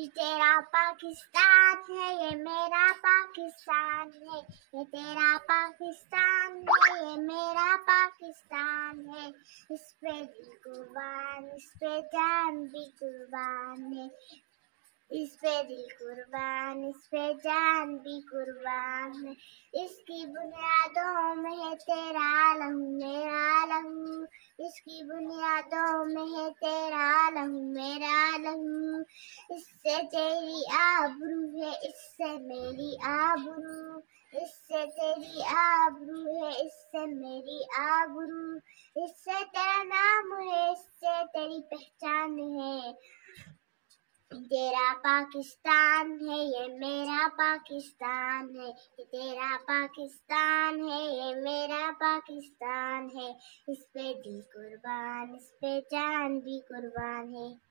ये तेरा पाकिस्तान है, ये मेरा पाकिस्तान है। ये तेरा पाकिस्तान है, ये मेरा पाकिस्तान है। इस पे दिल कुर्बान, इस पे जान भी कुर्बान है। इस पे दिल कुर्बान, इस पे जान भी कुर्बान है। इसकी बुनियादों में है तेरा लहू मेरा लहू। इसकी बुनियादों में है तेरा लहू मेरा लहू। इससे तेरी आबरू है, इससे मेरी आबरू। इससे तेरी आबरू है, इससे मेरी आबरू। इससे तेरा नाम है, इससे तेरी पहचान है। तेरा पाकिस्तान है, ये मेरा पाकिस्तान है। ये तेरा पाकिस्तान है, ये मेरा पाकिस्तान है। इस पे दिल कुर्बान, इस पे जान भी कुर्बान है।